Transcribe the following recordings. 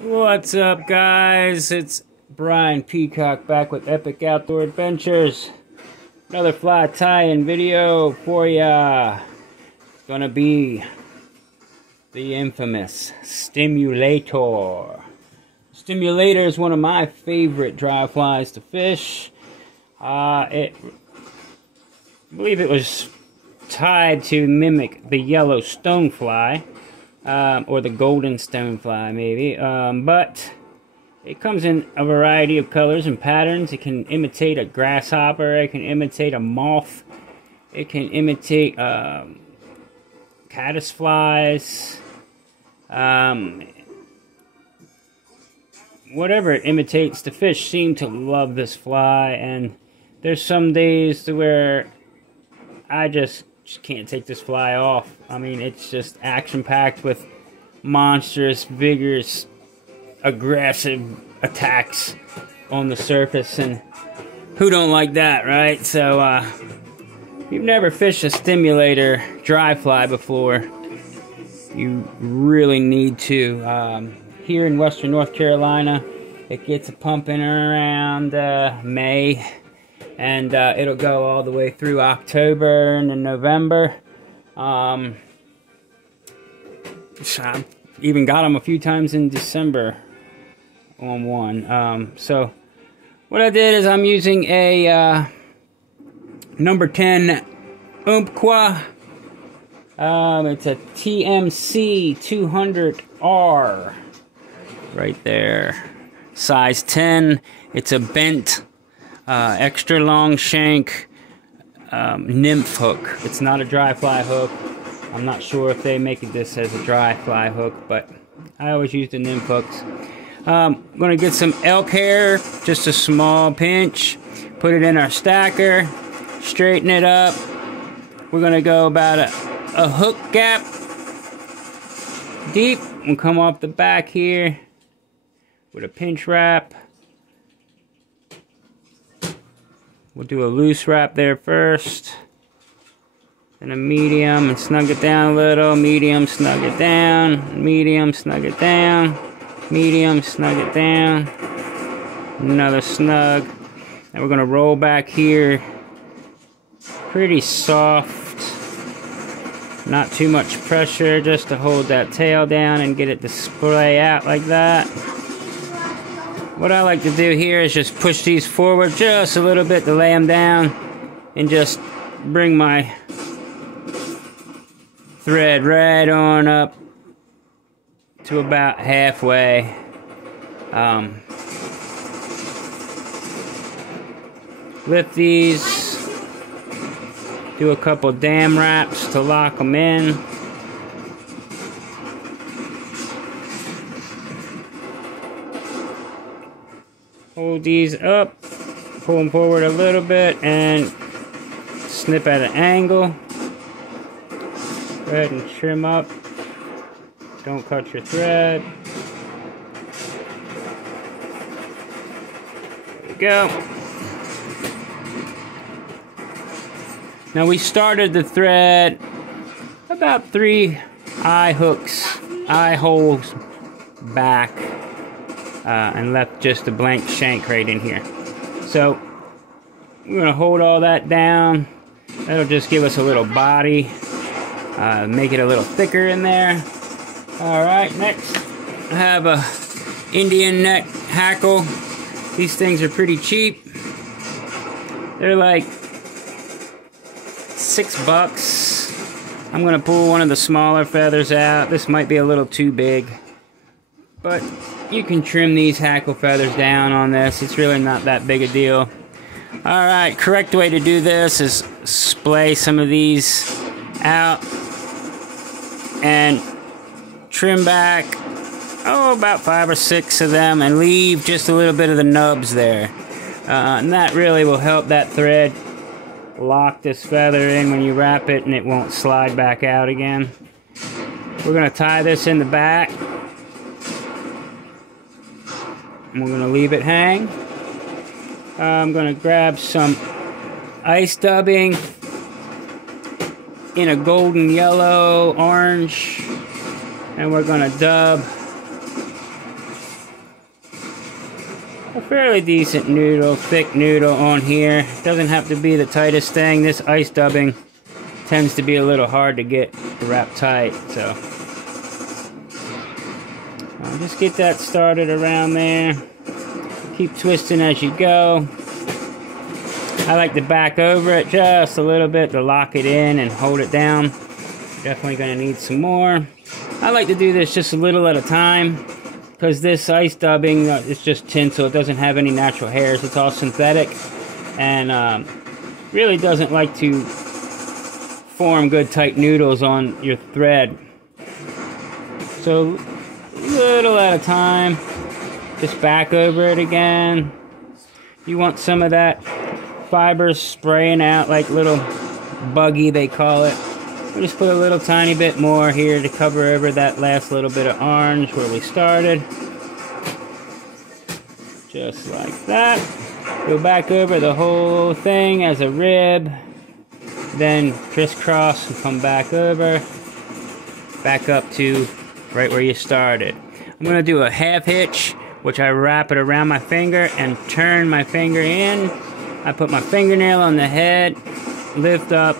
What's up, guys? It's Brian Peacock back with Epic Outdoor Adventures. Another fly tie-in video for ya. Gonna be the infamous Stimulator. Stimulator is one of my favorite dry flies to fish. I believe it was tied to mimic the yellow stonefly. Or the golden stonefly, maybe. But it comes in a variety of colors and patterns. It can imitate a grasshopper. It can imitate a moth. It can imitate caddisflies. Whatever it imitates, the fish seem to love this fly. And there's some days to where I just can't take this fly off. I mean, it's just action-packed with monstrous, vigorous, aggressive attacks on the surface, and who don't like that, right? So, if you've never fished a Stimulator dry fly before, you really need to. Here in Western North Carolina, it gets a pumping around May. And it'll go all the way through October and then November. I've even got them a few times in December on one. So what I did is I'm using a number 10 Umpqua. It's a TMC200R right there. Size 10. It's a bent extra long shank nymph hook. It's not a dry fly hook. I'm not sure if they make this as a dry fly hook, but I always use the nymph hooks. I'm going to get some elk hair, just a small pinch, put it in our stacker, straighten it up. We're going to go about a hook gap deep and come off the back here with a pinch wrap. We'll do a loose wrap there first, then a medium and snug it down a little, medium, snug it down, medium, snug it down, medium, snug it down, another snug, and we're going to roll back here pretty soft, not too much pressure, just to hold that tail down and get it to splay out like that. What I like to do here is just push these forward just a little bit to lay them down and just bring my thread right on up to about halfway. Lift these, do a couple dam wraps to lock them in. Hold these up, pull them forward a little bit, and snip at an angle. Go ahead and trim up. Don't cut your thread. There we go. Now we started the thread about 3 eye holes back. And left just a blank shank right in here. So we're going to hold all that down. That'll just give us a little body, make it a little thicker in there. Alright, next I have a Indian neck hackle. These things are pretty cheap. They're like $6. I'm going to pull one of the smaller feathers out. This might be a little too big, but you can trim these hackle feathers down on this. It's really not that big a deal. Alright, correct way to do this is splay some of these out and trim back, about 5 or 6 of them, and leave just a little bit of the nubs there. And that really will help that thread lock this feather in when you wrap it, and it won't slide back out again. We're going to tie this in the back. We're going to leave it hang. I'm going to grab some ice dubbing in a golden yellow, orange, and we're going to dub a fairly decent noodle, thick noodle on here. Doesn't have to be the tightest thing. This ice dubbing tends to be a little hard to get wrapped tight, so just get that started around there. Keep twisting as you go. I like to back over it just a little bit to lock it in and hold it down. Definitely going to need some more. I like to do this just a little at a time, because this ice dubbing is just tinsel. It doesn't have any natural hairs. It's all synthetic, and really doesn't like to form good tight noodles on your thread. So little at a time, just back over it again. You want some of that fibers spraying out like little buggy, they call it. We'll just put a little tiny bit more here to cover over that last little bit of orange where we started. Just like that. Go back over the whole thing as a rib, then crisscross and come back over, back up to right where you started. I'm going to do a half hitch, which I wrap it around my finger and turn my finger in. I put my fingernail on the head, lift up,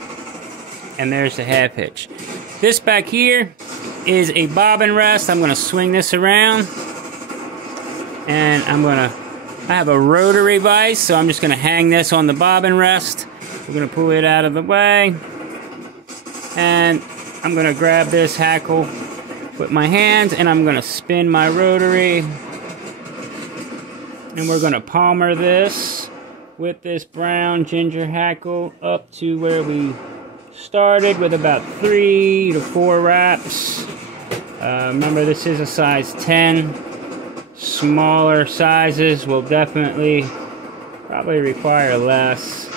and there's the half hitch. This back here is a bobbin rest. I'm going to swing this around, and I have a rotary vise, so I'm just going to hang this on the bobbin rest. We're going to pull it out of the way, and I'm going to grab this hackle with my hands, and I'm going to spin my rotary, and we're going to palmer this with this brown ginger hackle up to where we started, with about 3 to 4 wraps. Remember, this is a size 10. Smaller sizes will definitely probably require less.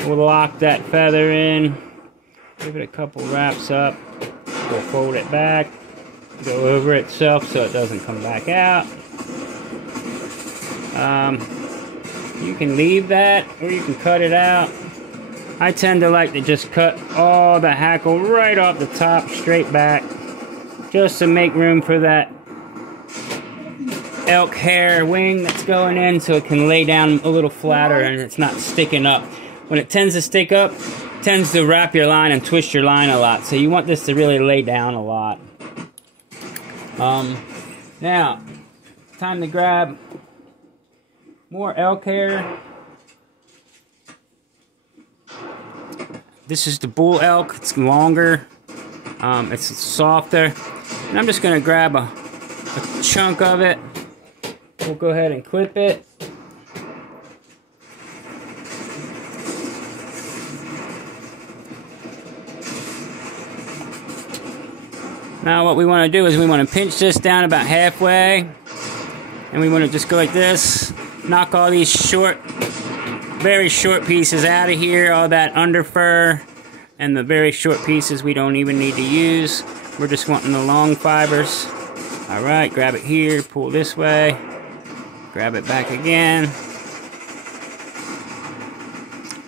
We'll lock that feather in, give it a couple wraps up, we'll fold it back, go over itself so it doesn't come back out. You can leave that, or you can cut it out. I tend to like to just cut all the hackle right off the top, straight back, just to make room for that elk hair wing that's going in, so it can lay down a little flatter and it's not sticking up. When it tends to stick up, it tends to wrap your line and twist your line a lot, so you want this to really lay down a lot. Now, time to grab more elk hair. This is the bull elk. It's longer, it's softer, and I'm just going to grab a chunk of it. We'll go ahead and clip it. Now what we want to do is we want to pinch this down about halfway, and we want to just go like this, knock all these short, very short pieces out of here, all that under fur, and the very short pieces we don't even need to use. We're just wanting the long fibers. Alright, grab it here, pull this way, grab it back again.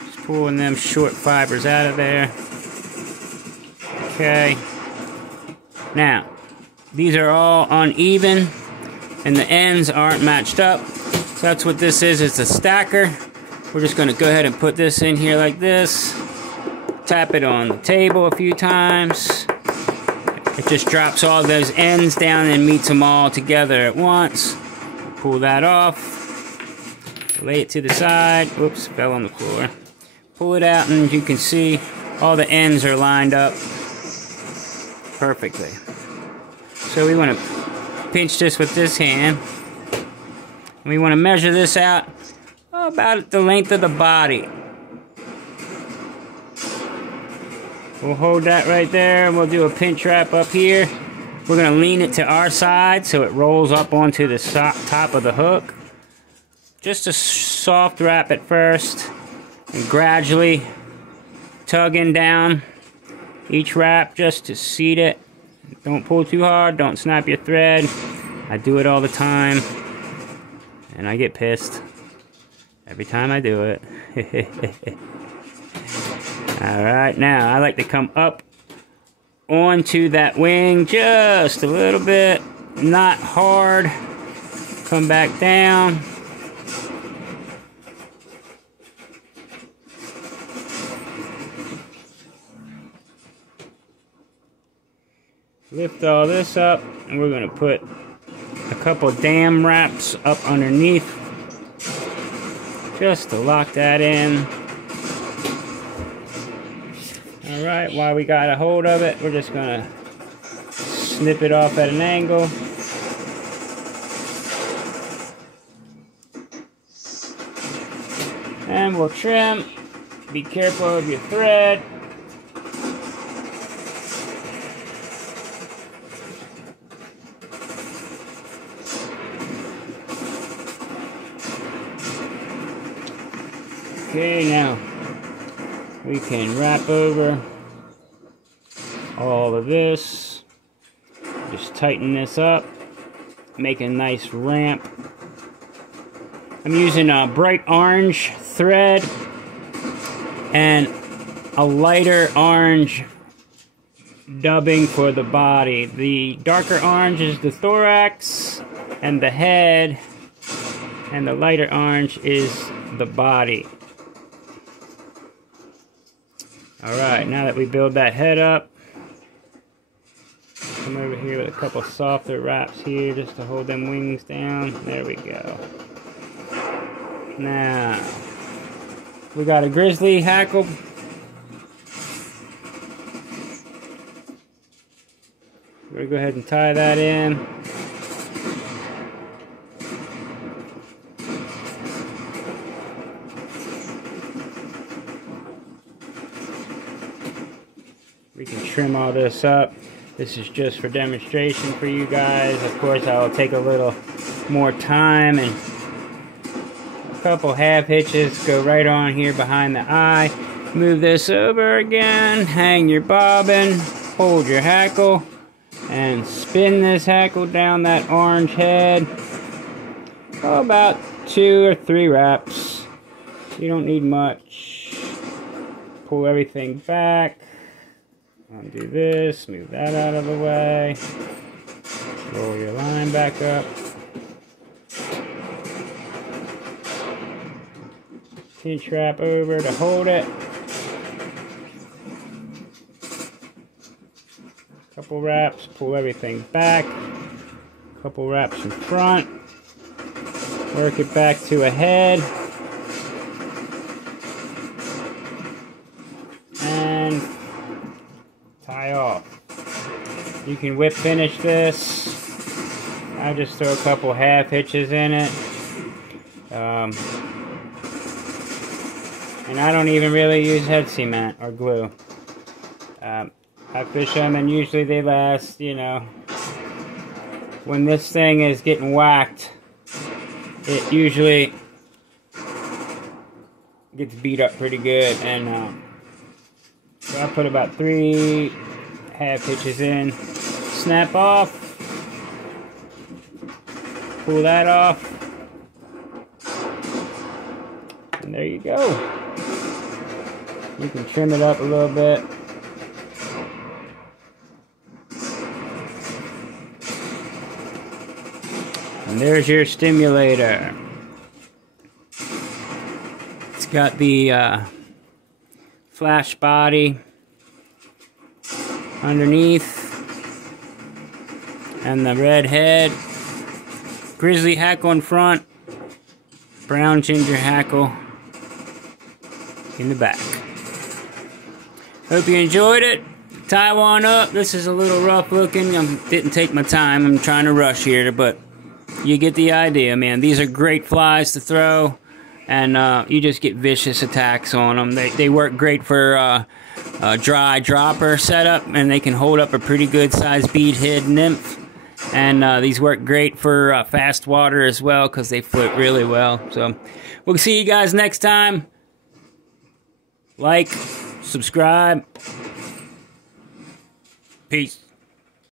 Just pulling them short fibers out of there. Okay. Now, these are all uneven, and the ends aren't matched up. So that's what this is. It's a stacker. We're just going to go ahead and put this in here like this. Tap it on the table a few times. It just drops all those ends down and meets them all together at once. Pull that off. Lay it to the side. Whoops, fell on the floor. Pull it out, and you can see all the ends are lined up perfectly. So we want to pinch this with this hand. We want to measure this out about the length of the body. We'll hold that right there, and we'll do a pinch wrap up here. We're going to lean it to our side so it rolls up onto the top of the hook. Just a soft wrap at first, and gradually tugging down each wrap just to seat it. Don't pull too hard, don't snap your thread. I do it all the time, and I get pissed every time I do it. Alright, now I like to come up onto that wing just a little bit, not hard. Come back down, lift all this up, and we're going to put a couple dam wraps up underneath just to lock that in. Alright, while we got a hold of it, we're just going to snip it off at an angle. And we'll trim. Be careful of your thread. Okay, now we can wrap over all of this. Just tighten this up. Make a nice ramp. I'm using a bright orange thread and a lighter orange dubbing for the body. The darker orange is the thorax and the head, and the lighter orange is the body. Alright, now that we build that head up, come over here with a couple softer wraps here just to hold them wings down. There we go. Now, we got a grizzly hackle. We're going to go ahead and tie that in. We can trim all this up. This is just for demonstration for you guys. Of course, I will take a little more time, and a couple half hitches go right on here behind the eye. Move this over again, hang your bobbin, hold your hackle, and spin this hackle down that orange head. Oh, about 2 or 3 wraps. You don't need much. Pull everything back. Undo this, move that out of the way. Roll your line back up. Pinch wrap over to hold it. Couple wraps, pull everything back. Couple wraps in front. Work it back to a head. And tie off. You can whip finish this. I just throw a couple half hitches in it. And I don't even really use head cement or glue. I fish them and usually they last, you know, when this thing is getting whacked, it usually gets beat up pretty good. And so I put about 3 half hitches in, snap off, pull that off, and there you go. You can trim it up a little bit. And there's your stimulator. It's got the flash body underneath and the red head, grizzly hackle in front, brown ginger hackle in the back. Hope you enjoyed it. Tie one up. This is a little rough looking. I didn't take my time. I'm trying to rush here, but you get the idea, man. These are great flies to throw, and you just get vicious attacks on them. They work great for a dry dropper setup, and they can hold up a pretty good sized beadhead nymph. And these work great for fast water as well, because they float really well. So we'll see you guys next time. Like, subscribe. Peace.